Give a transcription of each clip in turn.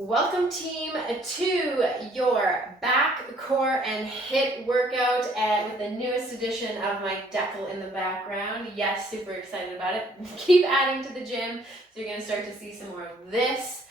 Welcome team to your back, core, and HIIT workout with the newest edition of my decal in the background. Yes, super excited about it. Keep adding to the gym, so you're going to start to see some more of this.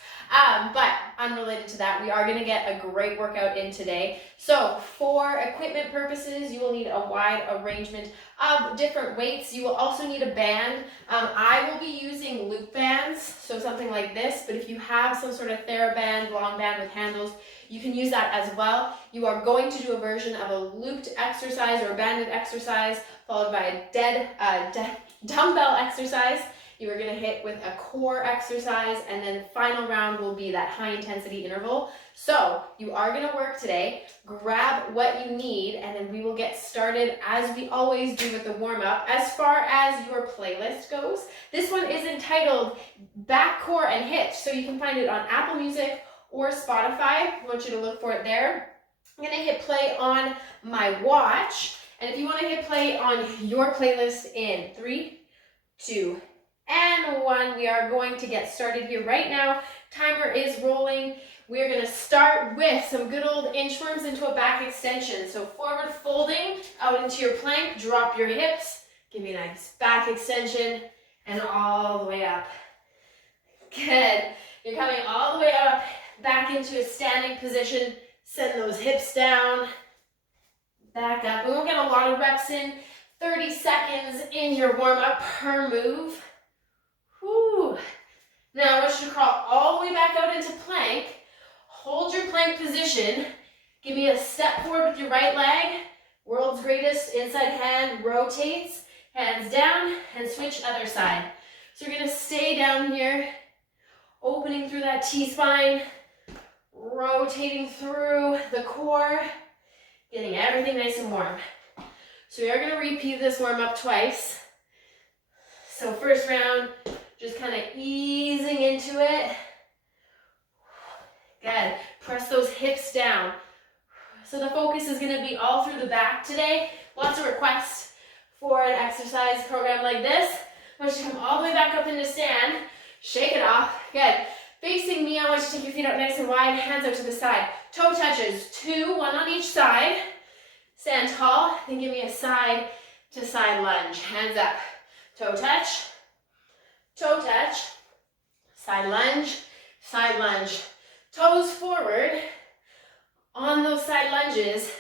But unrelated to that, we are going to get a great workout in today. So for equipment purposes, you will need a wide arrangement of different weights. You will also need a band. I will be using loop bands, so something like this, but if you have some sort of TheraBand, long band with handles, you can use that as well. You are going to do a version of a looped exercise or a banded exercise, followed by a dumbbell exercise. You are going to hit with a core exercise, and then the final round will be that high intensity interval. So you are going to work today. Grab what you need, and then we will get started as we always do with the warm-up. As far as your playlist goes, this one is entitled Back, Core, and HIIT, so you can find it on Apple Music or Spotify. I want you to look for it there. I'm going to hit play on my watch, and if you want to hit play on your playlist in 3, 2, and 1, we are going to get started here right now. Timer is rolling. We're going to start with some good old inchworms into a back extension. So forward folding out into your plank, drop your hips, give me a nice back extension, and all the way up. Good. You're coming all the way up, back into a standing position. Send those hips down, back up. We won't get a lot of reps in. 30 seconds in your warm-up per move. Whew. Now I want you to crawl all the way back out into plank. Hold your plank position. Give me a step forward with your right leg. World's greatest inside hand rotates. Hands down and switch other side. So you're going to stay down here, opening through that T-spine, rotating through the core, getting everything nice and warm. So we are going to repeat this warm-up twice. So first round, just kind of easing into it. Good. Press those hips down. So the focus is going to be all through the back today. Lots of requests for an exercise program like this. I want you to come all the way back up into stand. Shake it off. Good. Facing me, I want you to take your feet out nice and wide, hands out to the side. Toe touches, 2, 1 on each side. Stand tall, then give me a side to side lunge. Hands up. Toe touch, side lunge. Toes forward on those side lunges,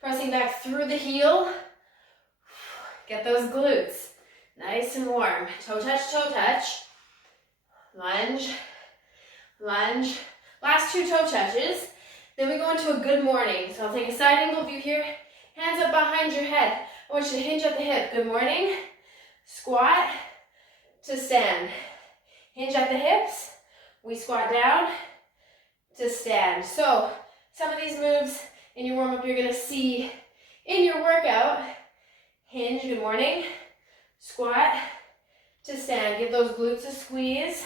pressing back through the heel. Get those glutes nice and warm. Toe touch. Lunge. Last 2 toe touches. Then we go into a good morning. So I'll take a side angle view here. Hands up behind your head. I want you to hinge at the hip. Good morning. Squat to stand. Hinge at the hips. We squat down to stand. So some of these moves in your warm-up you're going to see in your workout. Hinge, good morning. Squat to stand. Give those glutes a squeeze.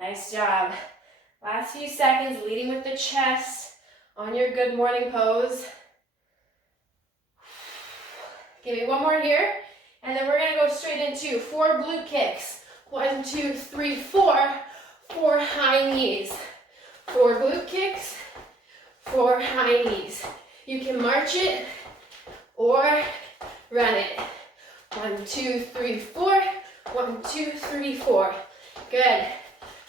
Nice job. Last few seconds, leading with the chest on your good morning pose. Give me one more here, and then we're going to go straight into 4 glute kicks. 1, 2, 3, 4. 4 high knees. 4 glute kicks, 4 high knees. You can march it or run it. 1, 2, 3, 4. 1, 2, 3, 4. Good.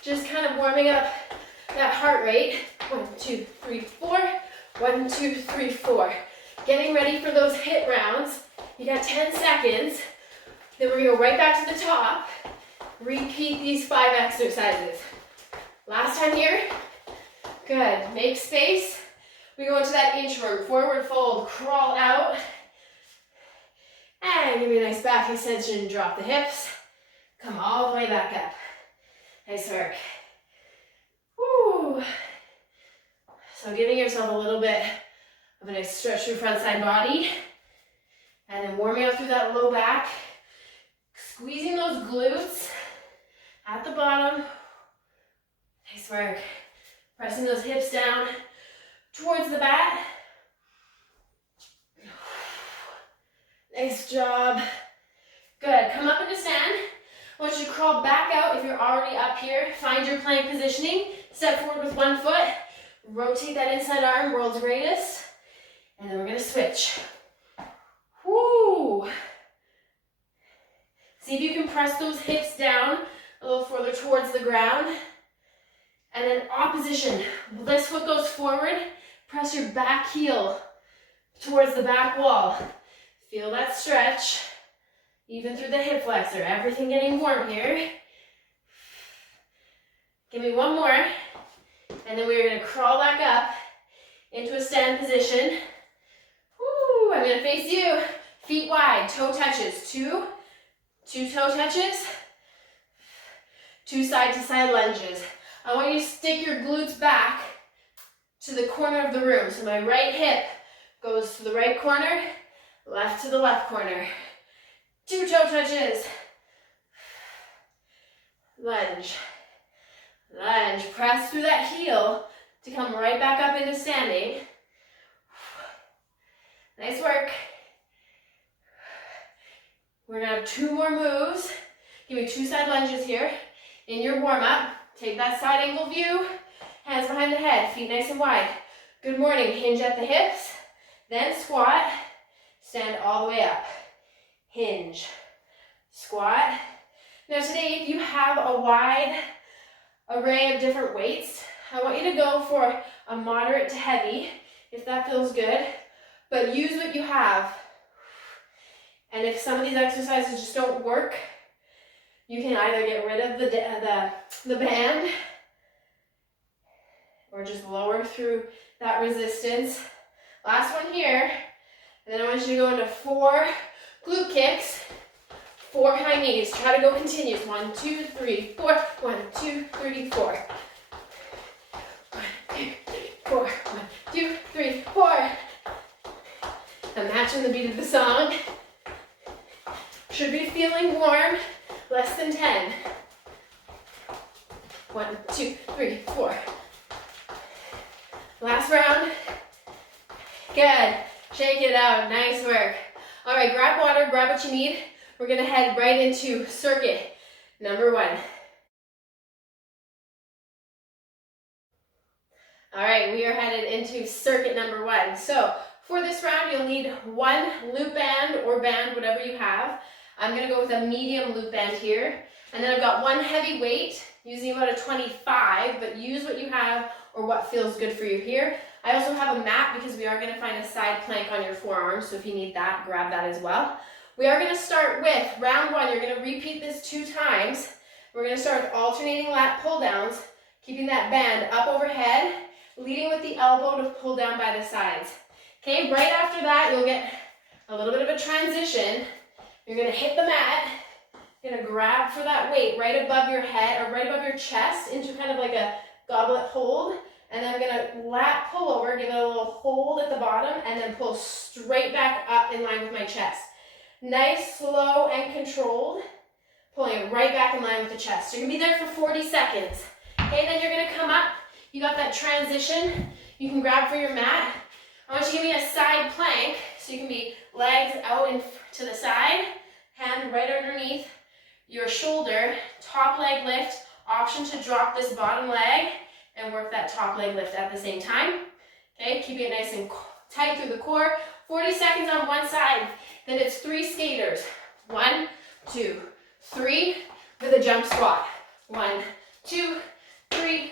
Just kind of warming up that heart rate. 1, 2, 3, 4. 1, 2, 3, 4. Getting ready for those HIIT rounds. You got 10 seconds. Then we're going to go right back to the top. Repeat these 5 exercises. Last time here. Good. Make space. We go into that inchworm. Forward fold. Crawl out. And give me a nice back extension. Drop the hips. Come all the way back up. Nice work. Woo. So giving yourself a little bit of a nice stretch through front side body. And then warming up through that low back. Squeezing those glutes at the bottom. Nice work. Pressing those hips down towards the mat. Nice job. Good. Come up into stand. I want you to crawl crawl back out if you're already up here. Find your plank positioning. Step forward with one foot. Rotate that inside arm, world's greatest. And then we're gonna switch. Woo! See if you can press those hips down a little further towards the ground. And then opposition. This foot goes forward. Press your back heel towards the back wall. Feel that stretch. Even through the hip flexor. Everything getting warm here. Give me one more. And then we're going to crawl back up into a stand position. Woo! I'm going to face you. Feet wide. Toe touches. Two toe touches. 2 side-to-side lunges. I want you to stick your glutes back to the corner of the room. So my right hip goes to the right corner, left to the left corner. 2 toe touches. Lunge. Lunge. Press through that heel to come right back up into standing. Nice work. We're going to have 2 more moves. Give me 2 side lunges here. In your warm-up, take that side angle view. Hands behind the head, feet nice and wide. Good morning. Hinge at the hips. Then squat. Stand all the way up. Hinge. Squat. Now today, if you have a wide array of different weights, I want you to go for a moderate to heavy, if that feels good. But use what you have. And if some of these exercises just don't work, you can either get rid of the band or just lower through that resistance. Last one here. And then I want you to go into 4 glute kicks, 4 high knees. Try to go continuous. 1, 2, 3, 4. 1, 2, 3, 4. 1, 2, 3, 4. 1, 2, 3, 4. I'm matching the beat of the song. Should be feeling warm. Less than 10. 1, 2, 3, 4. Last round. Good. Shake it out. Nice work. All right, grab water, grab what you need. We're going to head right into circuit number 1. All right, we are headed into circuit number 1. So for this round, you'll need 1 loop band or band, whatever you have. I'm going to go with a medium loop band here. And then I've got 1 heavy weight, using about a 25, but use what you have or what feels good for you here. I also have a mat because we are going to find a side plank on your forearm, so if you need that, grab that as well. We are going to start with round 1. You're going to repeat this 2 times. We're going to start with alternating lat pull downs, keeping that band up overhead, leading with the elbow to pull down by the sides. Okay, right after that, you'll get a little bit of a transition. You're going to hit the mat. You're going to grab for that weight right above your head or right above your chest into kind of like a goblet hold. And then I'm going to lat pull over, give it a little hold at the bottom, and then pull straight back up in line with my chest. Nice, slow, and controlled. Pulling it right back in line with the chest. You're going to be there for 40 seconds. Okay, then you're going to come up. You got that transition. You can grab for your mat. I want you to give me a side plank. So you can be legs out and to the side, hand right underneath your shoulder, top leg lift, option to drop this bottom leg and work that top leg lift at the same time. Okay, keeping it nice and tight through the core. 40 seconds on one side. Then it's 3 skaters. 1, 2, 3 with a jump squat. 1, 2, 3,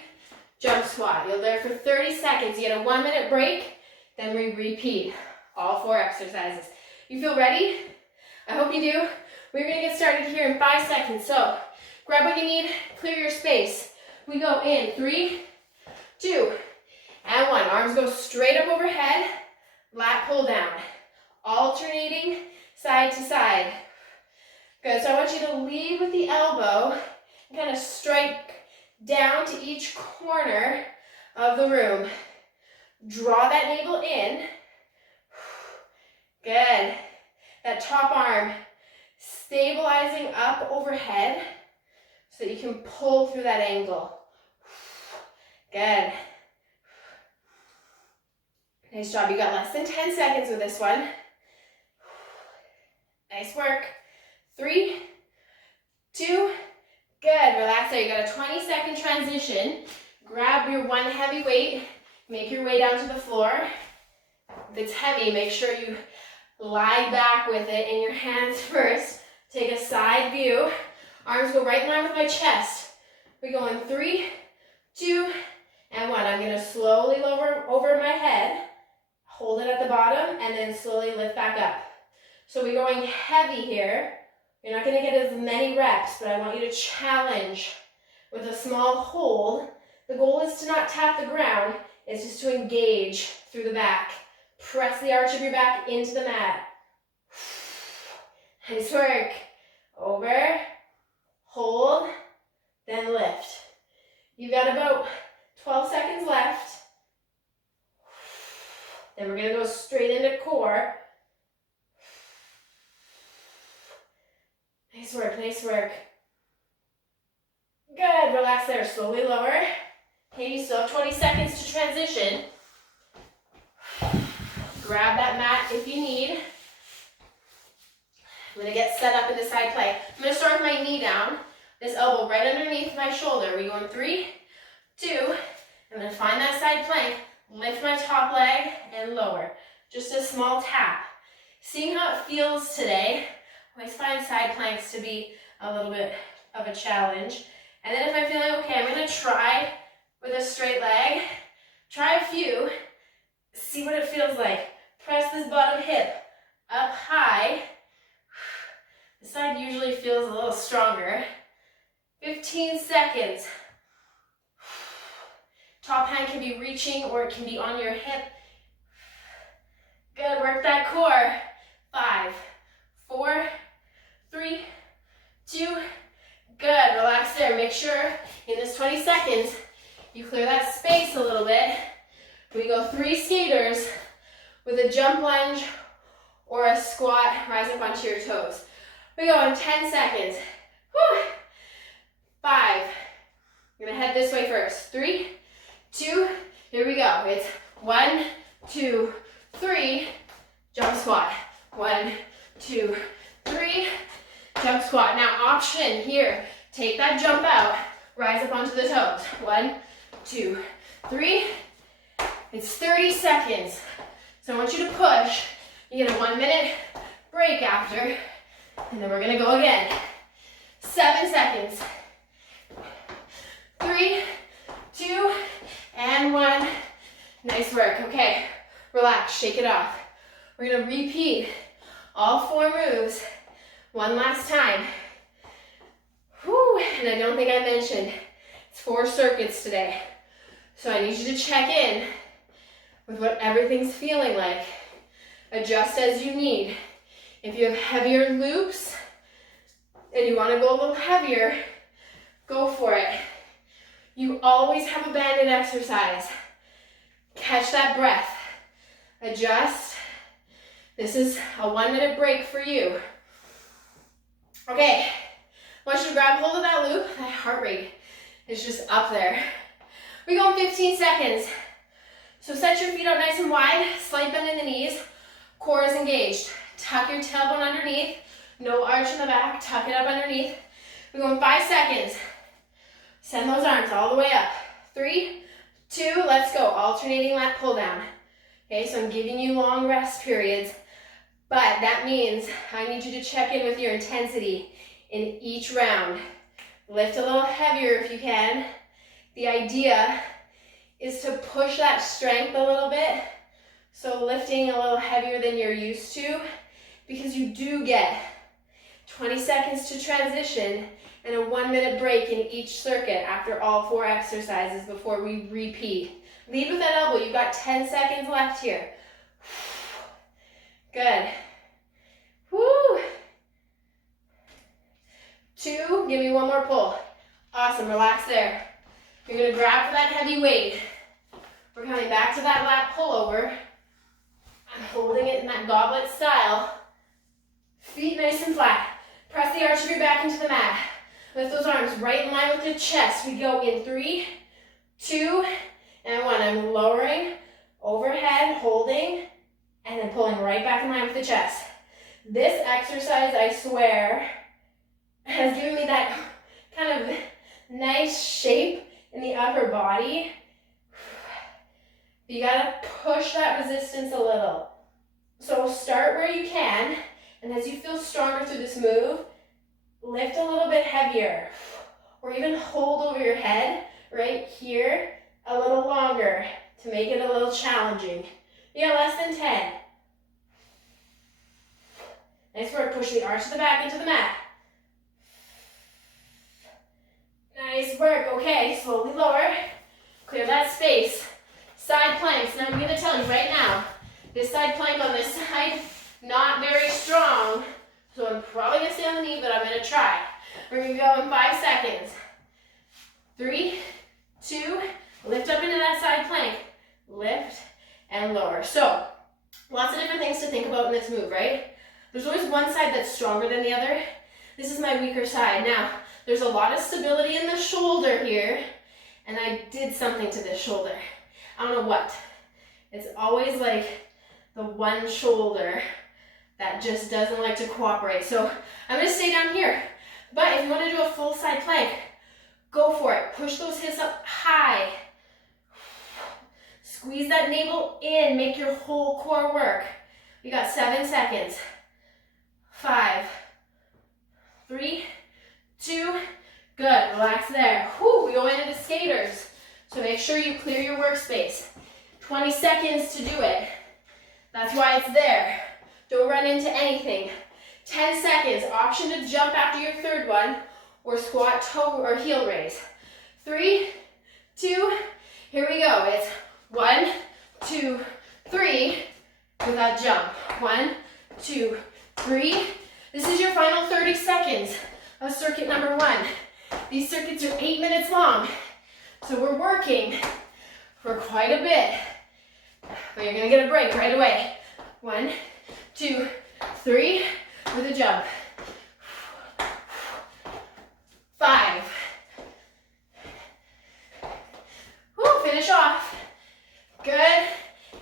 jump squat. You're there for 30 seconds. You get a 1-minute break, then we repeat all 4 exercises. You feel ready? I hope you do. We're going to get started here in 5 seconds. So grab what you need, clear your space. We go in 3, 2, and 1. Arms go straight up overhead, lat pull down. Alternating side to side. Good, so I want you to lead with the elbow and kind of strike down to each corner of the room. Draw that navel in. Good. That top arm stabilizing up overhead so that you can pull through that angle. Good. Nice job. You got less than 10 seconds with this one. Nice work. 3, 2, relax there. You got a 20-second transition. Grab your one heavy weight, make your way down to the floor. If it's heavy, make sure you lie back with it in your hands first. Take a side view. Arms go right in line with my chest. We go in 3, 2, and 1. I'm going to slowly lower over my head, hold it at the bottom, and then slowly lift back up. So we're going heavy here. You're not going to get as many reps, but I want you to challenge with a small hold. The goal is to not tap the ground. It's just to engage through the back. Press the arch of your back into the mat. Nice work. Over, hold, then lift. You've got about 12 seconds left. Then we're going to go straight into core. Nice work, nice work. Good, relax there, slowly lower. Okay, you still have 20 seconds to transition. Grab that mat if you need. I'm gonna get set up into side plank. I'm gonna start with my knee down, this elbow right underneath my shoulder. We go in 3, 2, I'm gonna find that side plank, lift my top leg and lower. Just a small tap. Seeing how it feels today. I always find side planks to be a little bit of a challenge. And then if I'm feeling okay, I'm gonna try with a straight leg. Try a few, see what it feels like. Press this bottom hip up high. This side usually feels a little stronger. 15 seconds. Top hand can be reaching or it can be on your hip. Good, work that core. 5, 4, 3, 2, good. Relax there. Make sure in this 20 seconds you clear that space a little bit. We go 3 skaters with a jump lunge or a squat, rise up onto your toes. We go in 10 seconds. Whew. 5. You're gonna head this way first. 3, 2, here we go. It's 1, 2, 3, jump squat. 1, 2, 3, jump squat. Now option here, take that jump out, rise up onto the toes. 1, 2, 3. It's 30 seconds. So I want you to push. You get a 1-minute break after, and then we're gonna go again. 7 seconds. 3, 2, and 1. Nice work. Okay, relax, shake it off. We're gonna repeat all 4 moves one last time. Whew, and I don't think I mentioned, it's 4 circuits today. So I need you to check in with what everything's feeling like. Adjust as you need. If you have heavier loops and you want to go a little heavier, go for it. You always have a banded exercise. Catch that breath. Adjust. This is a 1-minute break for you. Okay, I want you to grab hold of that loop. That heart rate is just up there. We go in 15 seconds. So set your feet out nice and wide, slight bend in the knees, core is engaged. Tuck your tailbone underneath, no arch in the back, tuck it up underneath. We go in 5 seconds. Send those arms all the way up. 3, 2, let's go. Alternating lat pull down. Okay, so I'm giving you long rest periods, but that means I need you to check in with your intensity in each round. Lift a little heavier if you can. The idea is to push that strength a little bit. So lifting a little heavier than you're used to, because you do get 20 seconds to transition and a 1-minute break in each circuit after all 4 exercises before we repeat. Lead with that elbow. You've got 10 seconds left here. Good. Woo. 2, give me 1 more pull. Awesome, relax there. You're gonna grab for that heavy weight. We're coming back to that lat pullover. I'm holding it in that goblet style. Feet nice and flat. Press the arch of your back into the mat. Lift those arms right in line with the chest. We go in 3, 2, and 1. I'm lowering, overhead, holding, and then pulling right back in line with the chest. This exercise, I swear, has given me that kind of Nice shape in the upper body. You gotta push that resistance a little. So start where you can, and as you feel stronger through this move, lift a little bit heavier, or even hold over your head right here a little longer to make it a little challenging. You got less than 10. Nice work. Push the arch of the back into the mat. Nice work. Okay, slowly lower. Clear that space. Side planks. Now I'm going to tell you right now, this side plank on this side, not very strong. So I'm probably going to stay on the knee, but I'm going to try. We're going to go in 5 seconds. 3, 2, lift up into that side plank. Lift and lower. So, lots of different things to think about in this move, right? There's always one side that's stronger than the other. This is my weaker side. Now, there's a lot of stability in the shoulder here, and I did something to this shoulder. I don't know what. It's always like the one shoulder that just doesn't like to cooperate. So I'm gonna stay down here. But if you wanna do a full side plank, go for it. Push those hips up high. Squeeze that navel in, make your whole core work. You got 7 seconds. 5, 3, 2, good, relax there. Whew, we go into skaters. So make sure you clear your workspace. 20 seconds to do it. That's why it's there. Don't run into anything. 10 seconds, option to jump after your third one, or squat, toe, or heel raise. 3, 2, here we go. It's 1, 2, 3, with that jump. 1, 2, 3. This is your final 30 seconds of circuit number 1. These circuits are 8 minutes long, so we're working for quite a bit. But you're gonna get a break right away. 1, 2, 3, with a jump. 5. Woo, finish off. Good,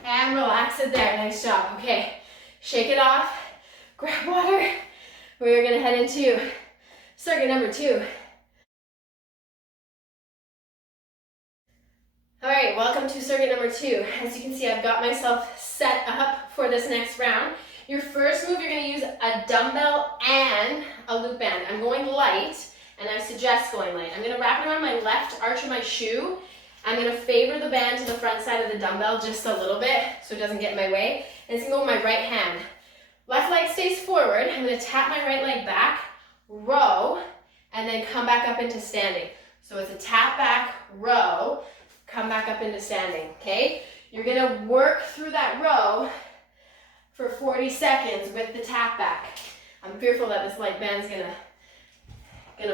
and relax it there. Nice job. Okay, shake it off, grab water. We're gonna head into circuit number 2. All right, welcome to circuit number 2. As you can see, I've got myself set up for this next round. Your first move, you're gonna use a dumbbell and a loop band. I'm going light, and I suggest going light. I'm gonna wrap it around my left arch of my shoe. I'm gonna favor the band to the front side of the dumbbell just a little bit so it doesn't get in my way. And it's gonna go with my right hand. Left leg stays forward. I'm gonna tap my right leg back, row, and then come back up into standing. So it's a tap back, row, come back up into standing, okay? You're gonna work through that row for 40 seconds with the tap back. I'm fearful that this light band's gonna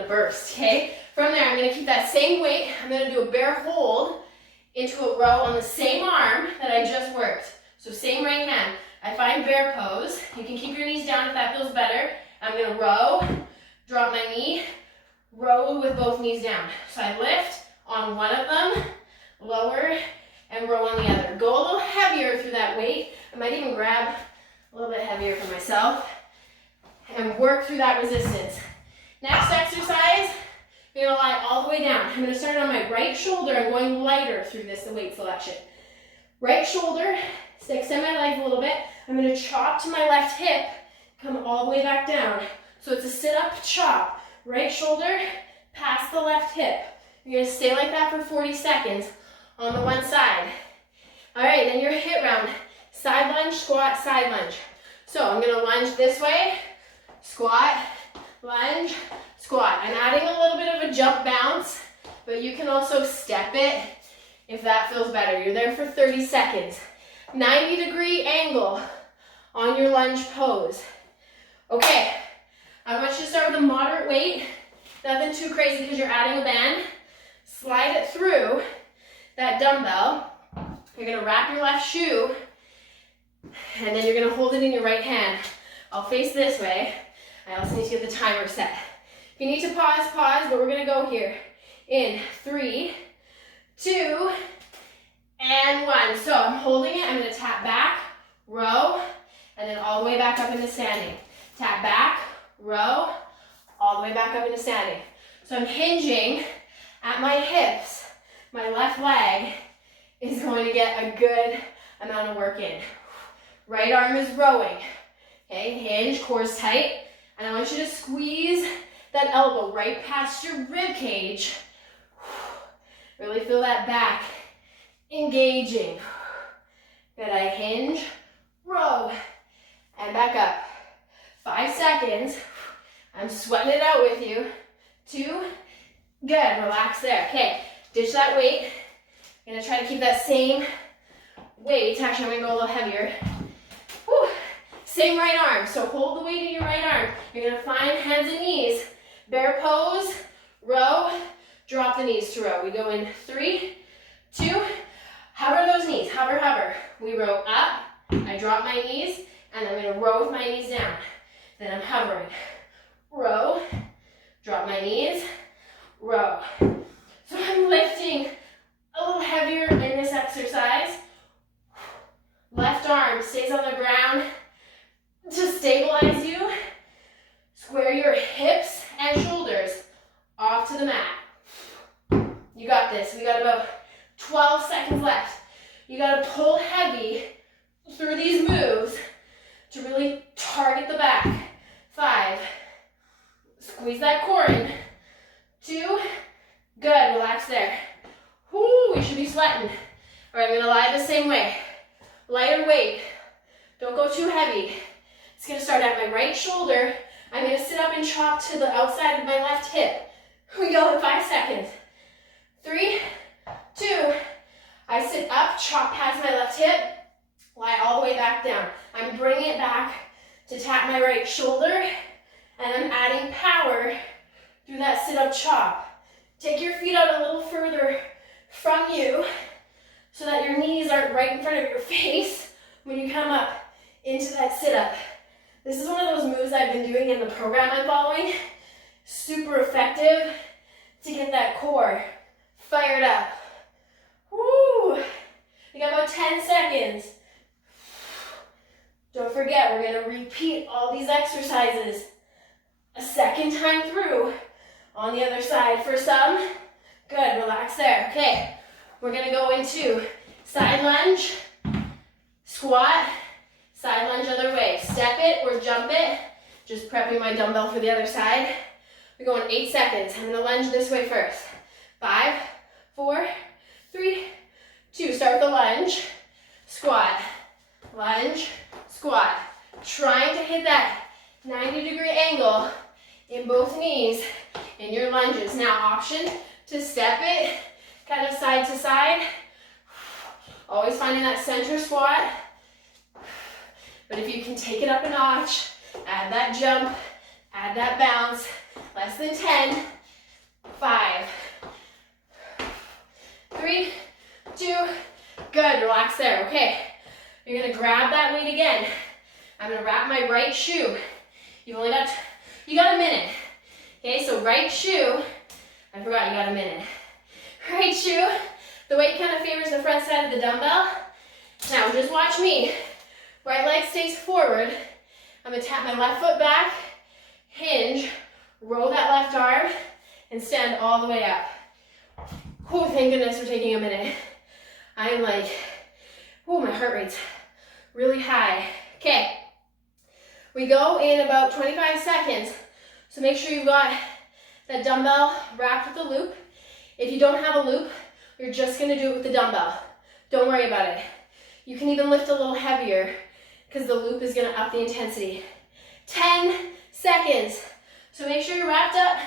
burst, okay? From there, I'm gonna keep that same weight. I'm gonna do a bear hold into a row on the same arm that I just worked. So same right hand. I find bear pose. You can keep your knees down if that feels better. I'm gonna row, drop my knee, row with both knees down. So I lift on one of them, lower, and row on the other. Go a little heavier through that weight. I might even grab a little bit heavier for myself and work through that resistance. Next exercise, you're gonna lie all the way down. I'm gonna start on my right shoulder. I'm going lighter through this weight selection. Right shoulder, extend my legs a little bit. I'm gonna chop to my left hip, come all the way back down. So it's a sit-up chop. Right shoulder, past the left hip. You're gonna stay like that for 40 seconds on the one side. All right, then your HIIT round. Side lunge, squat, side lunge. So I'm gonna lunge this way, squat, lunge, squat. I'm adding a little bit of a jump bounce, but you can also step it if that feels better. You're there for 30 seconds. 90-degree angle on your lunge pose. Okay, I want you to start with a moderate weight. Nothing too crazy because you're adding a band. Slide it through that dumbbell. You're gonna wrap your left shoe, and then you're gonna hold it in your right hand. I'll face this way. I also need to get the timer set. If you need to pause, pause, but we're gonna go here. In 3, 2, and 1. So I'm holding it, I'm gonna tap back, row, and then all the way back up into standing. Tap back, row, all the way back up into standing. So I'm hinging at my hips, my left leg is going to get a good amount of work in. Right arm is rowing. Okay, hinge, core's tight. And I want you to squeeze that elbow right past your rib cage. Really feel that back engaging. Good, I hinge, row, and back up. 5 seconds. I'm sweating it out with you. 2, good, relax there. Okay, ditch that weight. I'm gonna try to keep that same weight. Actually, I'm gonna go a little heavier. Whew. Same right arm, so hold the weight in your right arm. You're gonna find hands and knees. Bear pose, row, drop the knees to row. We go in 3, 2, hover those knees, hover, hover. We row up, I drop my knees, and I'm gonna row with my knees down. Then I'm hovering. Row, drop my knees, row. So I'm lifting a little heavier in this exercise. Left arm stays on the ground to stabilize you. Square your hips and shoulders off to the mat. You got this. We got about 12 seconds left. You got to pull heavy through these moves to really target the back. 5. Squeeze that core in. 2. Good. Relax there. Whoo, we should be sweating. All right, I'm going to lie the same way. Lighter weight. Don't go too heavy. It's going to start at my right shoulder. I'm going to sit up and chop to the outside of my left hip. We go in 5 seconds. 3, 2. I sit up, chop past my left hip, lie all the way back down. I'm bringing it back to tap my right shoulder, and I'm adding power through that sit-up chop. Take your feet out a little further from you so that your knees aren't right in front of your face when you come up into that sit-up. This is one of those moves I've been doing in the program I'm following. Super effective to get that core fired up. Woo! We got about 10 seconds. Don't forget, we're going to repeat all these exercises a second time through on the other side for some. Good, relax there. Okay, we're going to go into side lunge, squat, side lunge other way. Step it or jump it. Just prepping my dumbbell for the other side. We're going 8 seconds. I'm going to lunge this way first. 5, 4, 3, 2. Start the lunge. Squat. Lunge. Squat. Trying to hit that 90-degree angle in both knees in your lunges. Now, option to step it kind of side to side. Always finding that center squat. But if you can take it up a notch, add that jump, add that bounce. Less than 10. 5, 3, 2. Good, relax there. Okay, you're gonna grab that weight again. I'm gonna wrap my right shoe. You got a minute. Okay, so right shoe, I forgot you got a minute. Right shoe, the weight kind of favors the front side of the dumbbell. Now just watch me. Right leg stays forward. I'm gonna tap my left foot back, hinge, roll that left arm, and stand all the way up. Oh, thank goodness we're taking a minute. I am like, oh, my heart rate's really high. Okay, we go in about 25 seconds. So make sure you've got that dumbbell wrapped with a loop. If you don't have a loop, you're just gonna do it with the dumbbell. Don't worry about it. You can even lift a little heavier because the loop is gonna up the intensity. 10 seconds. So make sure you're wrapped up.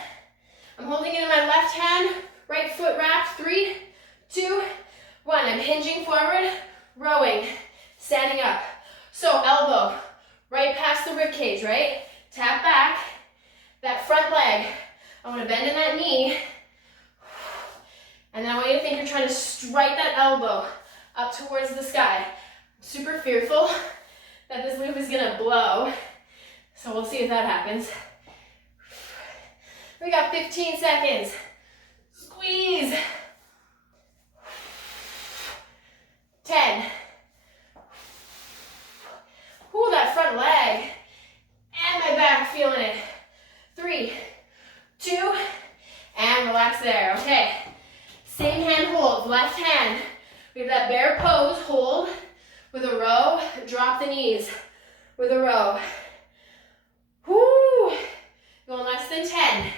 I'm holding it in my left hand, right foot wrapped. 3, 2, 1. I'm hinging forward, rowing, standing up. So elbow right past the rib cage, right? Tap back, that front leg. I want to bend in that knee. And then I want you to think you're trying to strike that elbow up towards the sky. I'm super fearful that this loop is gonna blow. So we'll see if that happens. We got 15 seconds. Squeeze. 10. Ooh, that front leg. And my back, feeling it. 3, 2, and relax there. Okay, pulls. Left hand. We have that bear pose. Hold with a row. Drop the knees with a row. Woo! Going less than 10.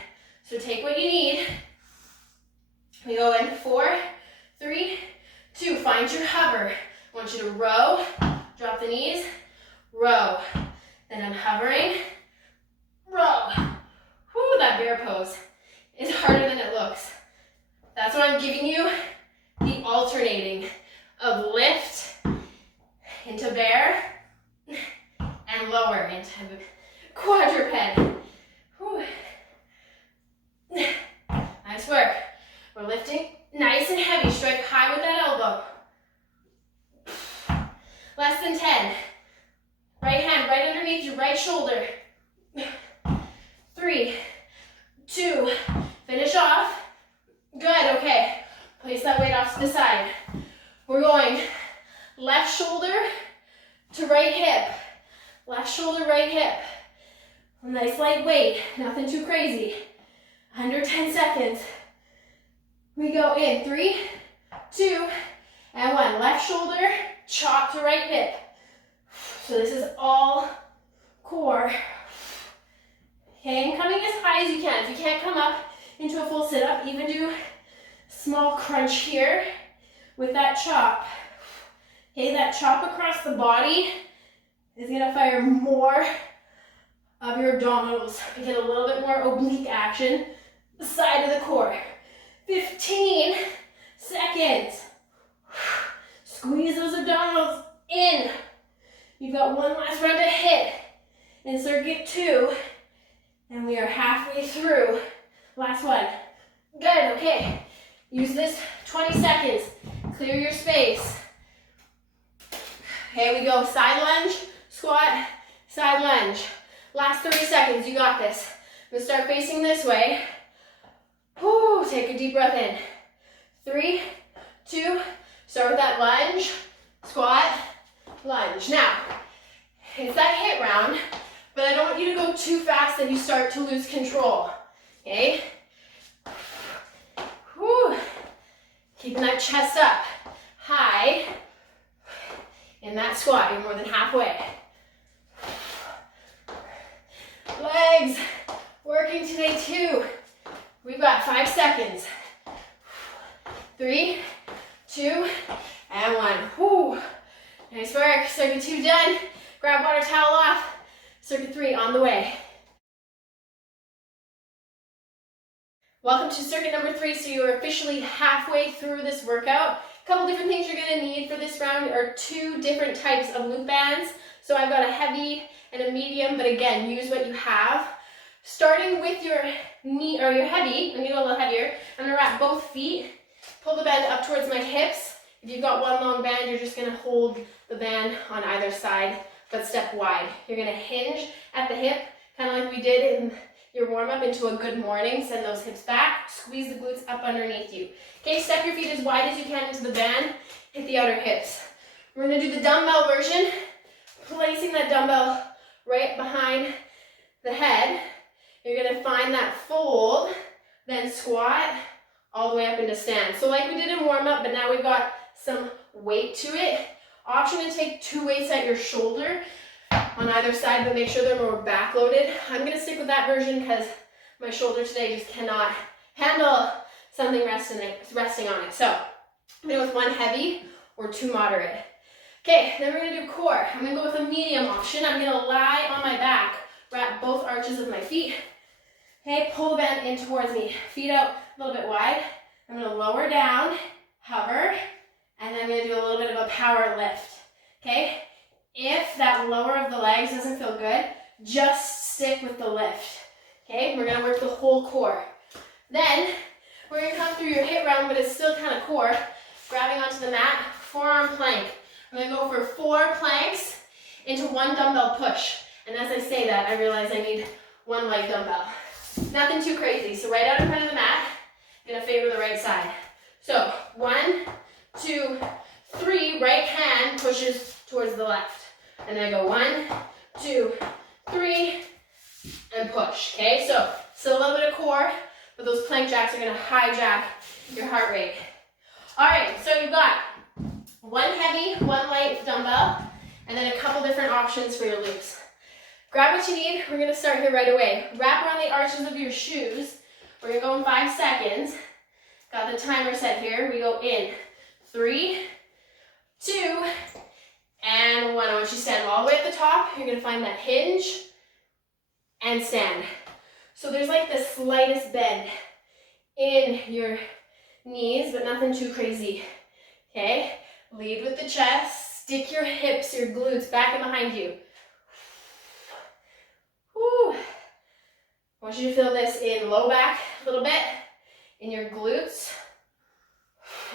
So take what you need. We go in 4, 3, 2. Find your hover. I want you to row. Drop the knees. Row. Then I'm hovering. Row. Woo, that bear pose is harder than it looks. That's why I'm giving you the alternating of lift into bear and lower into quadruped. Whew. Nice work. We're lifting nice and heavy. Strike high with that elbow. Less than 10. Right hand right underneath your right shoulder. 3, 2, finish off. Good, okay. Place that weight off to the side. We're going left shoulder to right hip. Left shoulder, right hip. Nice light weight, nothing too crazy. Under 10 seconds. We go in 3, 2, and 1. Left shoulder, chop to right hip. So this is all core. Okay, and coming as high as you can. If you can't come up into a full sit-up, even do small crunch here with that chop. Okay, that chop across the body is gonna fire more of your abdominals. You get a little bit more oblique action, the side of the core. 15 seconds. Squeeze those abdominals in. You've got one last round to hit in circuit 2, and we are halfway through. Last one. Good, okay. Use this 20 seconds. Clear your space. Okay, we go side lunge, squat, side lunge. Last 30 seconds, you got this. I'm gonna start facing this way. Whew, take a deep breath in. 3, 2, start with that lunge, squat, lunge. Now, it's that HIIT round, but I don't want you to go too fast that you start to lose control, okay? Whew. Keeping that chest up, high. In that squat, you're more than halfway. Legs, working today too. We've got 5 seconds. 3, 2, and 1. Whew. Nice work. Circuit 2 done. Grab water towel off. Circuit 3 on the way. Welcome to circuit number 3. So you are officially halfway through this workout. A couple different things you're going to need for this round are 2 different types of loop bands. So I've got a heavy and a medium, but again, use what you have. Starting with your knee or your heavy, I'm going to go a little heavier. I'm going to wrap both feet, pull the band up towards my hips. If you've got one long band, you're just going to hold the band on either side, but step wide. You're going to hinge at the hip, kind of like we did in your warm-up into a good morning. Send those hips back, squeeze the glutes up underneath you. Okay, step your feet as wide as you can into the band, hit the outer hips. We're going to do the dumbbell version, placing that dumbbell right behind the head. You're going to find that fold, then squat all the way up into stand. So like we did in warm-up, but now we've got some weight to it. Option to take 2 weights at your shoulder on either side, but make sure they're more back-loaded. I'm going to stick with that version because my shoulder today just cannot handle something resting on it. So I'm going to go with 1 heavy or 2 moderate. Okay, then we're going to do core. I'm going to go with a medium option. I'm going to lie on my back, wrap both arches of my feet. Okay, pull the band in towards me. Feet out a little bit wide. I'm going to lower down, hover, and then I'm going to do a little bit of a power lift. Okay, if that lower of the legs doesn't feel good, just stick with the lift. Okay, we're going to work the whole core. Then we're going to come through your HIIT round, but it's still kind of core. Grabbing onto the mat, forearm plank. I'm going to go for 4 planks into 1 dumbbell push. And as I say that, I realize I need 1 light dumbbell. Nothing too crazy. So right out in front of the mat, I'm going to favor the right side. So 1, 2, 3, right hand pushes towards the left. And then I go 1, 2, 3, and push. Okay, so still a little bit of core, but those plank jacks are going to hijack your heart rate. All right, so you've got one heavy, one light dumbbell, and then a couple different options for your loops. Grab what you need. We're gonna start here right away. Wrap around the arches of your shoes. We're gonna go in 5 seconds. Got the timer set here. We go in 3, 2, and 1. I want you to stand all the way at the top. You're gonna find that hinge and stand. So there's like the slightest bend in your knees, but nothing too crazy. Okay? Lead with the chest. Stick your hips, your glutes back and behind you. Woo. I want you to feel this in low back a little bit, in your glutes.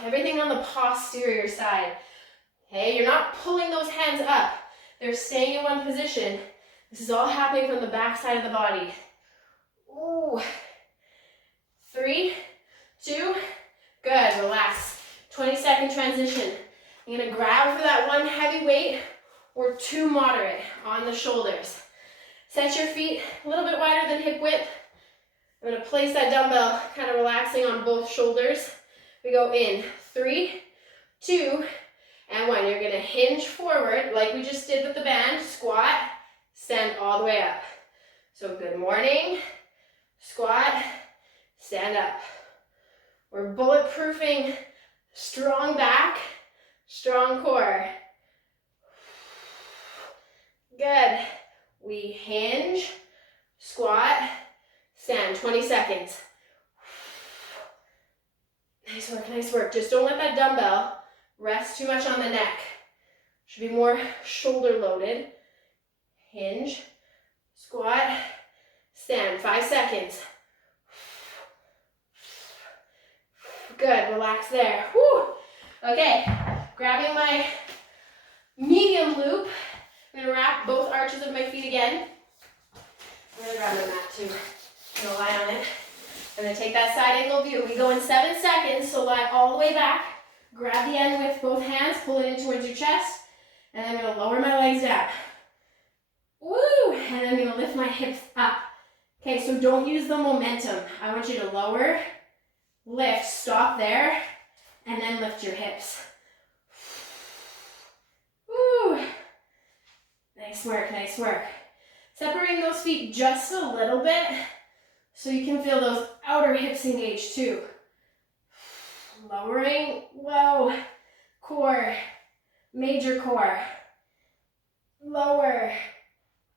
Everything on the posterior side. Okay, you're not pulling those hands up. They're staying in one position. This is all happening from the back side of the body. Ooh. 3, 2, good, relax. 20-second transition. I'm gonna grab for that one heavy weight or 2 moderate on the shoulders. Set your feet a little bit wider than hip width. I'm gonna place that dumbbell kind of relaxing on both shoulders. We go in 3, 2, and 1. You're gonna hinge forward like we just did with the band. Squat, stand all the way up. So good morning, squat, stand up. We're bulletproofing strong back, strong core. Good. We hinge, squat, stand. 20 seconds. Nice work, nice work. Just don't let that dumbbell rest too much on the neck. Should be more shoulder loaded. Hinge, squat, stand. 5 seconds. Good, relax there. Whew. Okay, grabbing my medium loop. I'm gonna wrap both arches of my feet again. I'm gonna grab my mat too. I'm gonna lie on it. I'm gonna take that side angle view. We go in 7 seconds, so lie all the way back. Grab the end with both hands, pull it in towards your chest, and I'm gonna lower my legs down. Woo! And I'm gonna lift my hips up. Okay, so don't use the momentum. I want you to lower, lift, stop there, and then lift your hips. Woo! Nice work, nice work. Separating those feet just a little bit so you can feel those outer hips engaged too. Lowering, whoa, core, major core. Lower,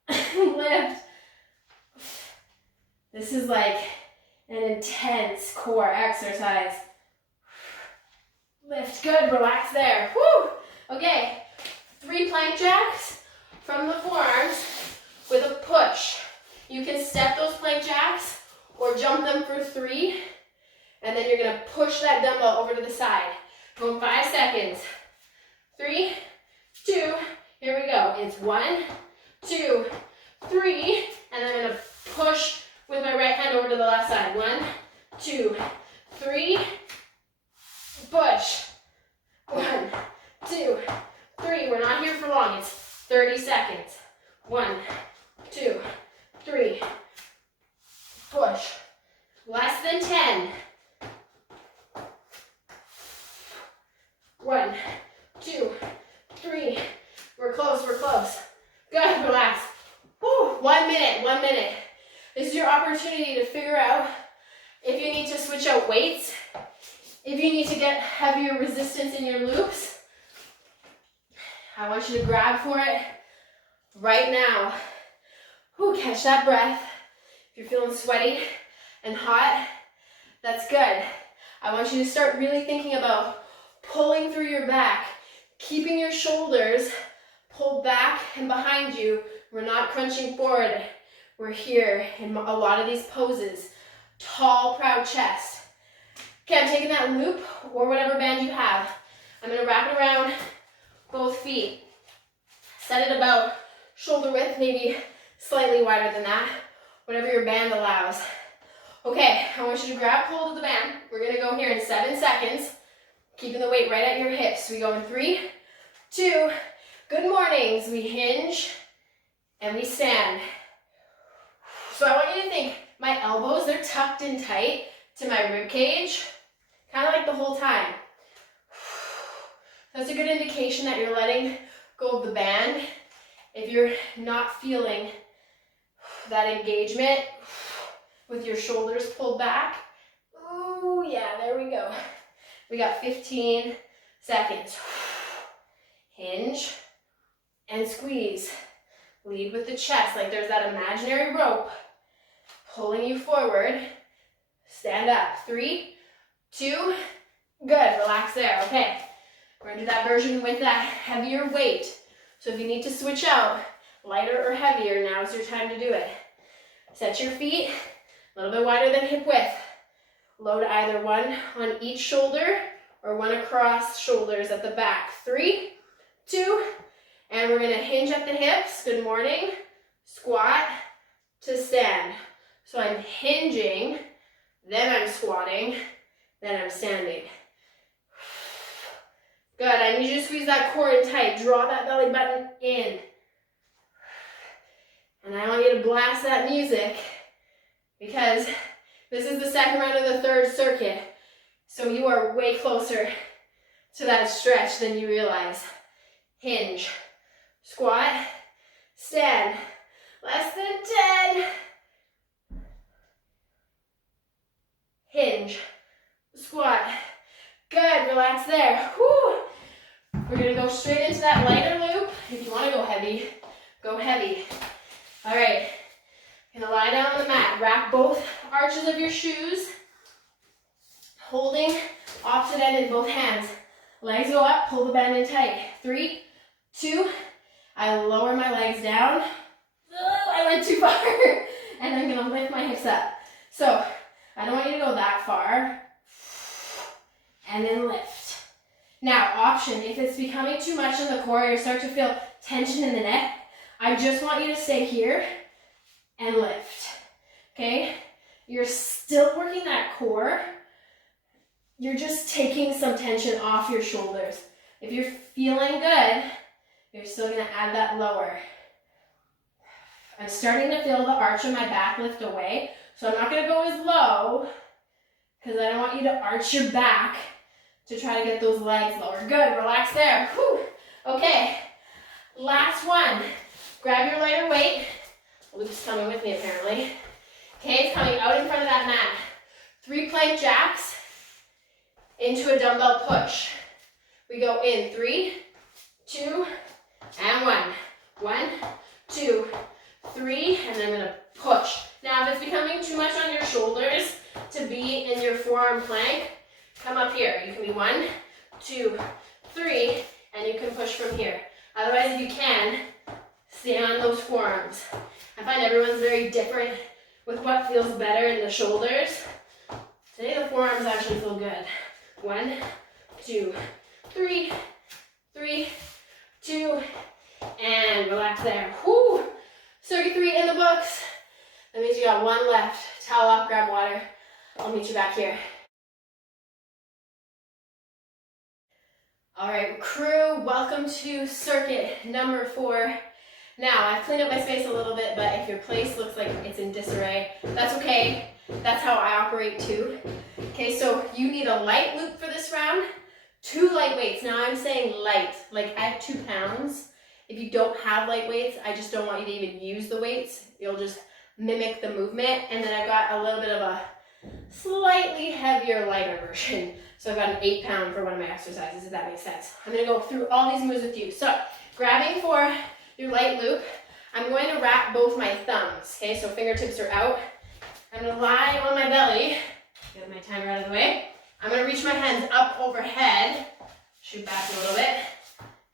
lift. This is like an intense core exercise. Lift, good, relax there. Woo! Okay, 3 plank jacks from the forearms with a push. You can step those plank jacks or jump them for 3, and then you're gonna push that dumbbell over to the side. Go in 5 seconds. 3, 2, here we go. It's 1, 2, 3, and I'm gonna push with my right hand over to the left side. 1, 2, 3, push. 1, 2, 3. We're not here for long. It's 30 seconds. 1, 2, 3. Push. Less than 10. 1, 2, 3. We're close, we're close. Good, relax. Whew. 1 minute, 1 minute. This is your opportunity to figure out if you need to switch out weights, if you need to get heavier resistance in your loops. I want you to grab for it right now. Whew, catch that breath. If you're feeling sweaty and hot, that's good. I want you to start really thinking about pulling through your back, keeping your shoulders pulled back and behind you. We're not crunching forward. We're here in a lot of these poses. Tall, proud chest. Okay, I'm taking that loop or whatever band you have. I'm gonna wrap it around both feet. Set it about shoulder width, maybe slightly wider than that, whatever your band allows. Okay, I want you to grab hold of the band. We're gonna go here in 7 seconds, keeping the weight right at your hips. We go in 3, 2, good mornings. We hinge and we stand. So I want you to think, my elbows, they're tucked in tight to my rib cage, kind of like the whole time. That's a good indication that you're letting go of the band. If you're not feeling that engagement with your shoulders pulled back. Ooh, yeah, there we go. We got 15 seconds. Hinge and squeeze. Lead with the chest, like there's that imaginary rope pulling you forward. Stand up. 3, 2, good. Relax there. Okay. We're gonna do that version with that heavier weight. So if you need to switch out, lighter or heavier, now's your time to do it. Set your feet a little bit wider than hip width. Load either one on each shoulder or one across shoulders at the back. 3, 2, and we're gonna hinge at the hips. Good morning. Squat to stand. So I'm hinging, then I'm squatting, then I'm standing. Good, I need you to squeeze that core in tight. Draw that belly button in. And I want you to blast that music because this is the second round of the third circuit. So you are way closer to that stretch than you realize. Hinge, squat, stand. Less than 10. Hinge, squat. Good, relax there. Whew. We're gonna go straight into that lighter loop. If you wanna go heavy, go heavy. All right, gonna lie down on the mat. Wrap both arches of your shoes, holding opposite end in both hands. Legs go up, pull the band in tight. 3, 2, I lower my legs down. Oh, I went too far. And I'm gonna lift my hips up. So, I don't want you to go that far. And then lift. Now, option, if it's becoming too much in the core, you start to feel tension in the neck, I just want you to stay here and lift, okay? You're still working that core. You're just taking some tension off your shoulders. If you're feeling good, you're still gonna add that lower. I'm starting to feel the arch of my back lift away, so I'm not gonna go as low because I don't want you to arch your back to try to get those legs lower. Good, relax there. Whew. Okay, last one. Grab your lighter weight. Luke's coming with me apparently. Okay, it's coming out in front of that mat. 3 plank jacks into a dumbbell push. We go in 3, 2, and 1. 1, 2, 3, and then I'm gonna push. Now, if it's becoming too much on your shoulders to be in your forearm plank, come up here. You can be 1, 2, 3, and you can push from here. Otherwise, if you can, stay on those forearms. I find everyone's very different with what feels better in the shoulders. Today, the forearms actually feel good. 1, 2, 3, 3, 2, and relax there. Whoo! Circuit 3 in the books. That means you got 1 left. Towel off, grab water. I'll meet you back here. All right, crew, welcome to circuit number 4. Now, I've cleaned up my space a little bit, but if your place looks like it's in disarray, that's okay. That's how I operate too. Okay, so you need a light loop for this round, 2 light weights. Now I'm saying light, like I have 2 pounds. If you don't have light weights, I just don't want you to even use the weights. You'll just mimic the movement. And then I've got a little bit of a slightly heavier, lighter version. So I've got an 8 pound for one of my exercises, if that makes sense. I'm gonna go through all these moves with you. So grabbing for your light loop, I'm going to wrap both my thumbs, okay? So fingertips are out. I'm gonna lie on my belly, get my timer out of the way. I'm gonna reach my hands up overhead, shoot back a little bit,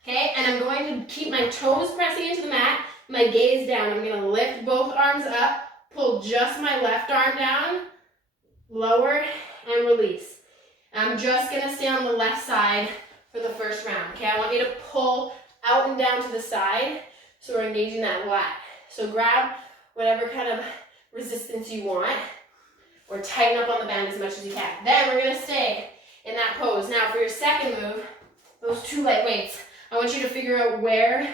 okay? And I'm going to keep my toes pressing into the mat, my gaze down. I'm gonna lift both arms up, pull just my left arm down, lower, and release. I'm just gonna stay on the left side for the first round, okay? I want you to pull out and down to the side, so we're engaging that lat. So grab whatever kind of resistance you want, or tighten up on the band as much as you can. Then we're gonna stay in that pose. Now for your second move, those 2 light weights, I want you to figure out where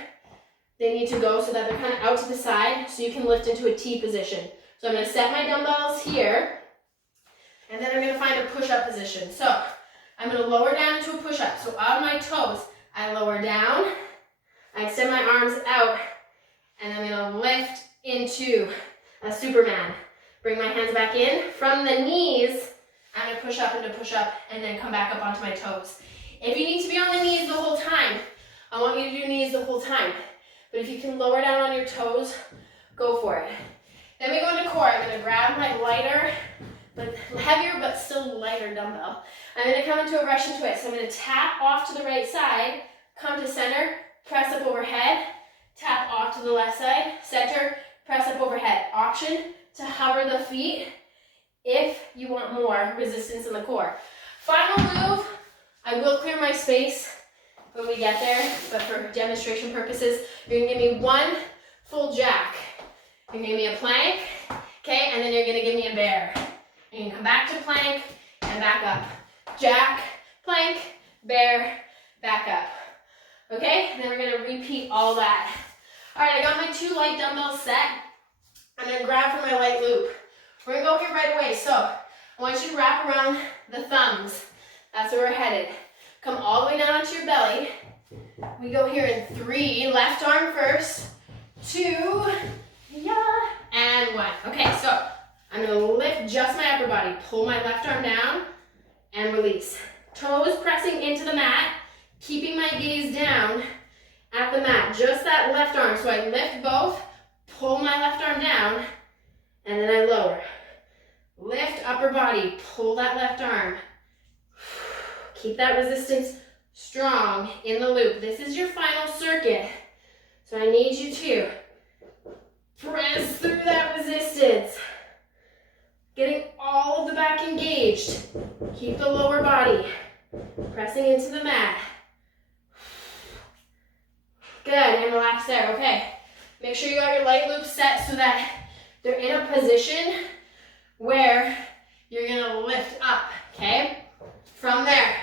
they need to go so that they're kind of out to the side so you can lift into a T position. So I'm gonna set my dumbbells here, and then I'm gonna find a push-up position. So I'm gonna lower down into a push-up. So on my toes, I lower down, I extend my arms out, and I'm gonna lift into a Superman. Bring my hands back in. From the knees, I'm gonna push up into push up and then come back up onto my toes. If you need to be on the knees the whole time, I want you to do knees the whole time. But if you can lower down on your toes, go for it. Then we go into core. I'm gonna grab my lighter, but heavier but still lighter dumbbell. I'm gonna come into a Russian twist. I'm gonna tap off to the right side, come to center, press up overhead, tap off to the left side, center, press up overhead. Option to hover the feet if you want more resistance in the core. Final move, I will clear my space when we get there, but for demonstration purposes, you're gonna give me one full jack. You're gonna give me a plank, okay, and then you're gonna give me a bear. You're gonna come back to plank and back up. Jack, plank, bear, back up. Okay, and then we're gonna repeat all that. All right, I got my 2 light dumbbells set. I'm gonna grab for my light loop. We're gonna go here right away. So I want you to wrap around the thumbs. That's where we're headed. Come all the way down onto your belly. We go here in 3, left arm first, 2, yeah, and 1. Okay, so I'm gonna lift just my upper body. Pull my left arm down and release. Toes pressing into the mat, keeping my gaze down at the mat. Just that left arm. So I lift both, pull my left arm down, and then I lower. Lift upper body, pull that left arm. Keep that resistance strong in the loop. This is your final circuit. So I need you to press through that resistance. Getting all of the back engaged. Keep the lower body pressing into the mat. Good, and relax there, okay. Make sure you got your light loop set so that they're in a position where you're gonna lift up, okay? From there,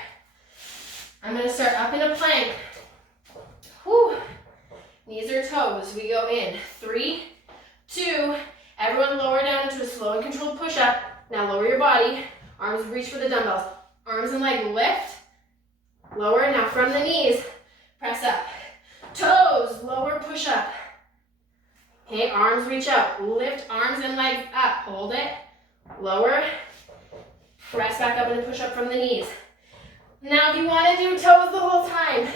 I'm gonna start up in a plank. Whew. Knees or toes, we go in. 3, 2, everyone lower down into a slow and controlled push-up. Now lower your body, arms reach for the dumbbells. Arms and leg lift, lower. Now from the knees, press up. Toes, lower, push up. Okay, arms reach out. Lift arms and legs up. Hold it. Lower. Press back up and push up from the knees. Now, if you want to do toes the whole time,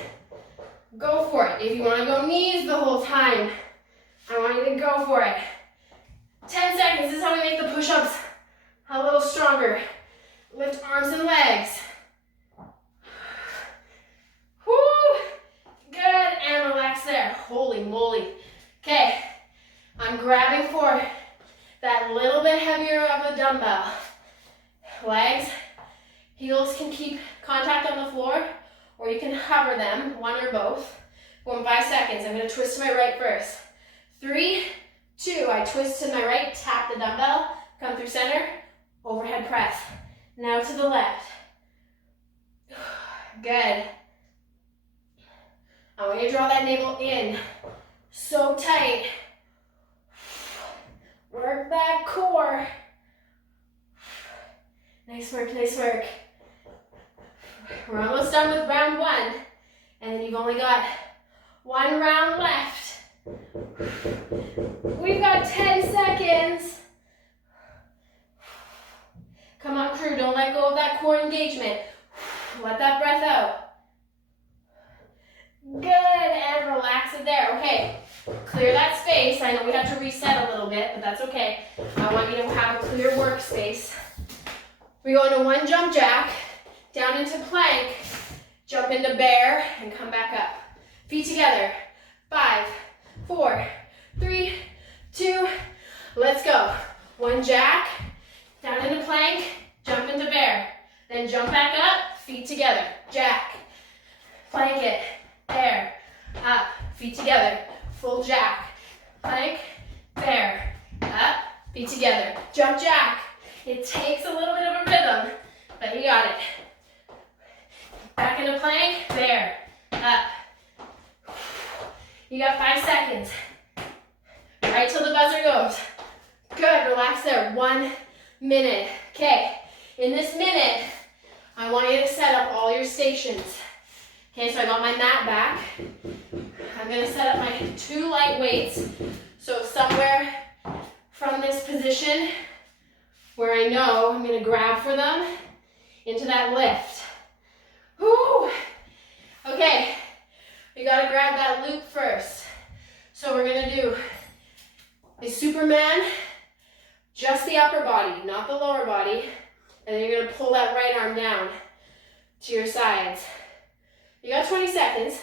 go for it. If you want to go knees the whole time, I want you to go for it. 10 seconds. This is how we make the push-ups a little stronger. Lift arms and legs. Whoo! Good, and relax there. Holy moly. Okay, I'm grabbing for that little bit heavier of a dumbbell. Legs, heels can keep contact on the floor, or you can hover them, one or both. For 5 seconds, I'm gonna twist to my right first. 3, 2, I twist to my right, tap the dumbbell, come through center, overhead press. Now to the left. Good. I want you to draw that navel in. So tight. Work that core. Nice work, nice work. We're almost done with round 1. And then you've only got 1 round left. We've got 10 seconds. Come on, crew, don't let go of that core engagement. Let that breath out. Good, and relax it there. Okay, clear that space. I know we have to reset a little bit, but that's okay. I want you to have a clear workspace. We go into 1 jump jack, down into plank, jump into bear, and come back up. Feet together. 5, 4, 3, 2, let's go. 1 jack, down into plank, jump into bear. Then jump back up, feet together. Jack, plank it, bear, up, feet together. Full jack, plank, bear, up, feet together. Jump jack. It takes a little bit of a rhythm, but you got it. Back into plank, bear, up. You got 5 seconds. Right till the buzzer goes. Good, relax there. 1 minute. Okay, in this minute, I want you to set up all your stations. Okay, so I got my mat back. I'm gonna set up my 2 light weights. So somewhere from this position where I know I'm gonna grab for them into that lift. Woo! Okay, we gotta grab that loop first. So we're gonna do a Superman, just the upper body, not the lower body. And then you're gonna pull that right arm down to your sides. You got 20 seconds,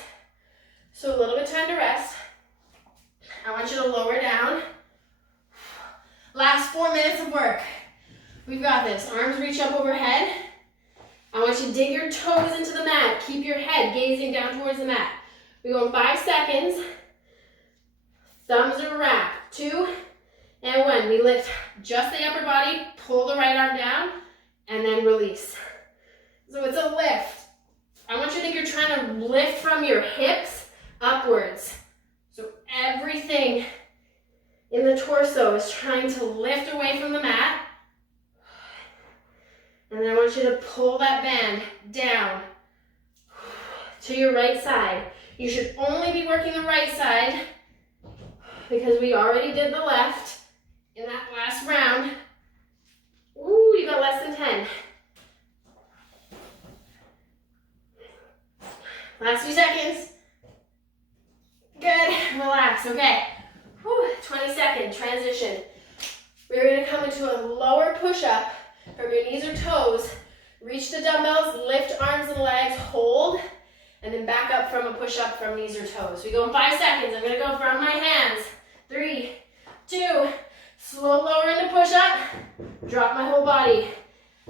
so a little bit of time to rest. I want you to lower down. Last 4 minutes of work. We've got this. Arms reach up overhead. I want you to dig your toes into the mat. Keep your head gazing down towards the mat. We go in 5 seconds. Thumbs are wrapped. 2 and 1. We lift just the upper body, pull the right arm down, and then release. So it's a lift. I want you to think you're trying to lift from your hips upwards. So everything in the torso is trying to lift away from the mat. And then I want you to pull that band down to your right side. You should only be working the right side because we already did the left in that last round. Ooh, you got less than 10. Last few seconds. Good, relax, okay. Whew, 20-second transition. We're gonna come into a lower push-up from your knees or toes. Reach the dumbbells, lift arms and legs, hold, and then back up from a push-up from knees or toes. We go in 5 seconds. I'm gonna go from my hands. 3, 2, slow lower into push-up, drop my whole body.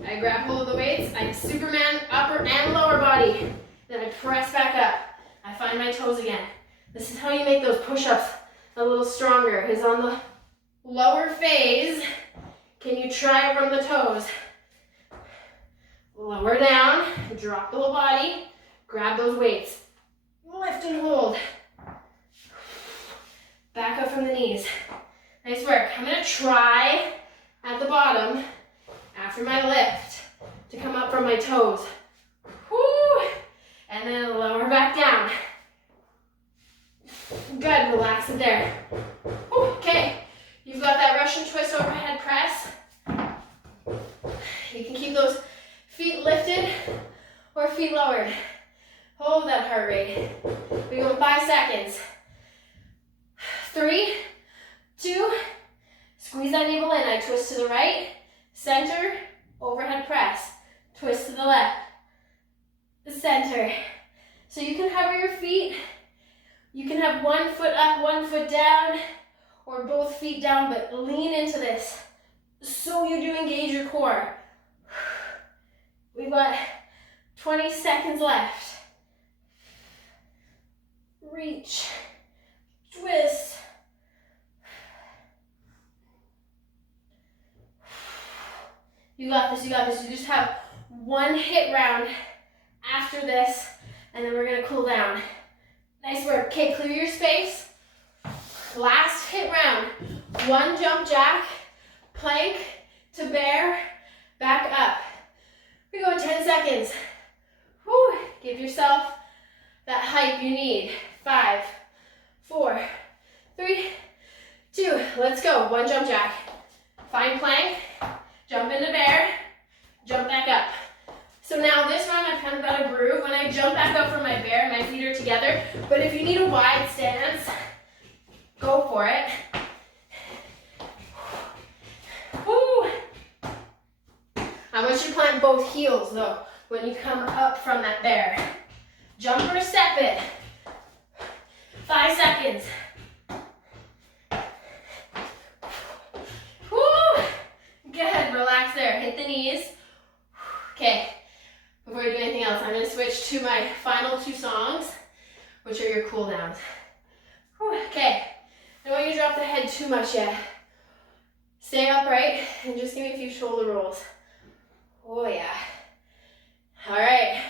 I grab hold of the weights, I Superman upper and lower body. Then I press back up. I find my toes again. This is how you make those push-ups a little stronger, is on the lower phase. Can you try it from the toes? Lower down, drop the whole body, grab those weights. Lift and hold. Back up from the knees. Nice work. I'm gonna try at the bottom, after my lift, to come up from my toes. Woo! And then lower back down. Good, relax it there. Woo, okay, you've got that Russian twist overhead press. You can keep those feet lifted or feet lowered. Hold that heart rate. We go in 5 seconds. 3, 2, squeeze that navel in. I twist to the right, center, overhead press. Twist to the left, center. So you can hover your feet. You can have 1 foot up, 1 foot down, or both feet down, but lean into this so you do engage your core. We've got 20 seconds left. Reach, twist. You got this, you got this. You just have 1 HIIT round after this, and then we're gonna cool down. Nice work. Okay, clear your space. Last HIIT round. 1 jump jack, plank to bear, back up. We go in 10 seconds. Whew. Give yourself that hype you need. 5, 4, 3, 2. Let's go. 1 jump jack. Find plank, jump into bear, jump back up. So now this round I've kind of got a groove. When I jump back up from my bear, my feet are together. But if you need a wide stance, go for it. Woo. I want you to plant both heels though when you come up from that bear. Jump or step it. 5 seconds. Woo. Good, relax there. Hit the knees. Okay. Before we do anything else, I'm going to switch to my final 2 songs, which are your cool downs. Whew, okay, I don't want you to drop the head too much yet. Stay upright and just give me a few shoulder rolls. Oh yeah. All right.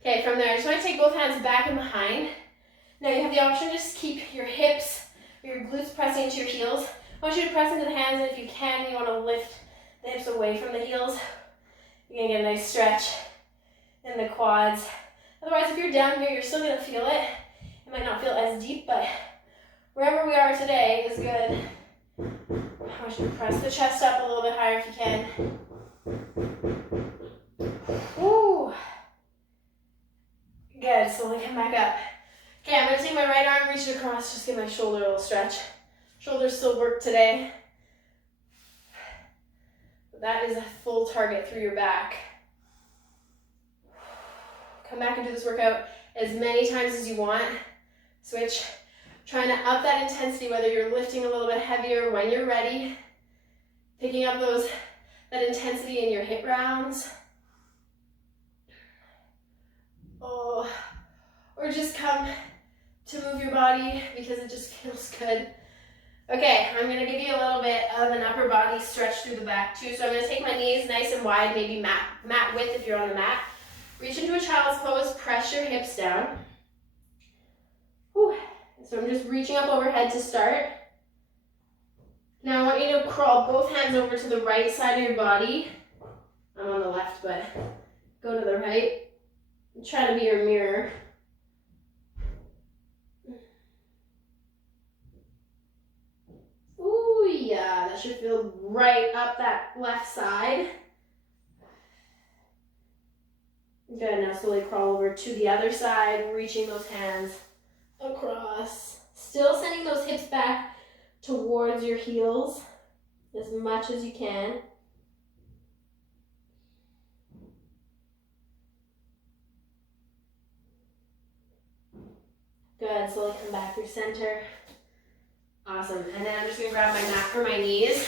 Okay, from there, I just want to take both hands back and behind. Now you have the option to just keep your hips or your glutes pressing into your heels. I want you to press into the hands, and if you can, you want to lift the hips away from the heels. You're going to get a nice stretch in the quads. Otherwise, if you're down here, you're still gonna feel it. It might not feel as deep, but wherever we are today is good. I want you to press the chest up a little bit higher if you can. Woo. Good, slowly come back up. Okay, I'm gonna take my right arm, reach it across, just give my shoulder a little stretch. Shoulders still work today. But that is a full target through your back. Come back and do this workout as many times as you want. Switch, trying to up that intensity, whether you're lifting a little bit heavier when you're ready, picking up that intensity in your hip rounds. Oh, or just come to move your body because it just feels good. Okay, I'm gonna give you a little bit of an upper body stretch through the back too. So I'm gonna take my knees nice and wide, maybe mat width if you're on the mat. Reach into a child's pose, press your hips down. Whew. So I'm just reaching up overhead to start. Now I want you to crawl both hands over to the right side of your body. I'm on the left, but go to the right. Try to be your mirror. Ooh, yeah, that should feel right up that left side. Good, now slowly crawl over to the other side, reaching those hands across. Still sending those hips back towards your heels as much as you can. Good, slowly come back through center. Awesome, and then I'm just gonna grab my mat for my knees.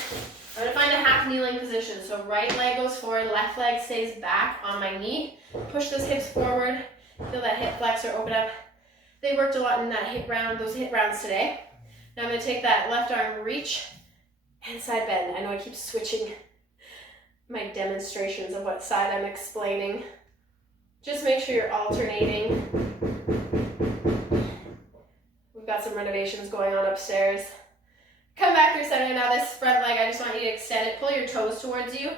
I'm gonna find a half kneeling position. So right leg goes forward, left leg stays back on my knee. Push those hips forward. Feel that hip flexor open up. They worked a lot in that those hip rounds today. Now I'm gonna take that left arm, reach, and side bend. I know I keep switching my demonstrations of what side I'm explaining. Just make sure you're alternating. We've got some renovations going on upstairs. Come back through center. Now this front leg, I just want you to extend it. Pull your toes towards you.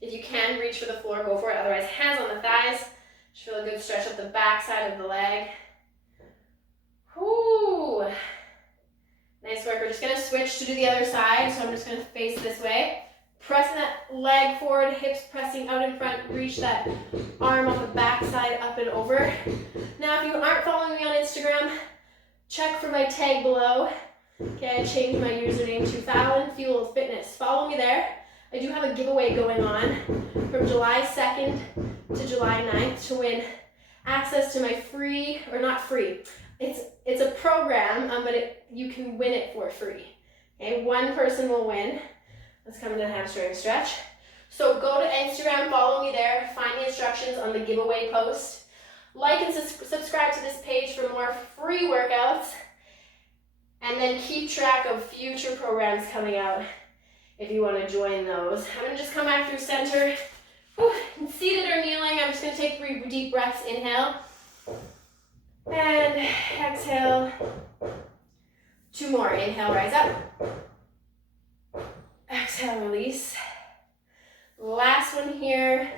If you can reach for the floor, go for it. Otherwise, hands on the thighs. Just feel a good stretch up the back side of the leg. Whoo. Nice work. We're just going to switch to do the other side. So I'm just going to face this way. Pressing that leg forward, hips pressing out in front. Reach that arm on the back side up and over. Now, if you aren't following me on Instagram, check for my tag below. Okay, I changed my username to Fallon Fueled Fitness. Follow me there. I do have a giveaway going on from July 2nd to July 9th to win access to my free, or not free, it's a program, but you can win it for free. Okay, one person will win. Let's come into the hamstring stretch. So go to Instagram, follow me there, find the instructions on the giveaway post. Like and subscribe to this page for more free workouts. And then keep track of future programs coming out if you want to join those. I'm going to just come back through center. Whew. Seated or kneeling, I'm just going to take 3 deep breaths. Inhale. And exhale. 2 more. Inhale, rise up. Exhale, release. Last one here.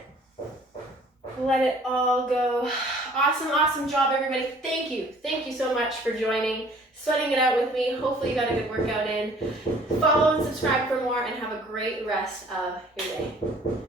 Let it all go. Awesome, awesome job, everybody. Thank you. Thank you so much for joining, sweating it out with me. Hopefully you got a good workout in. Follow and subscribe for more, and have a great rest of your day.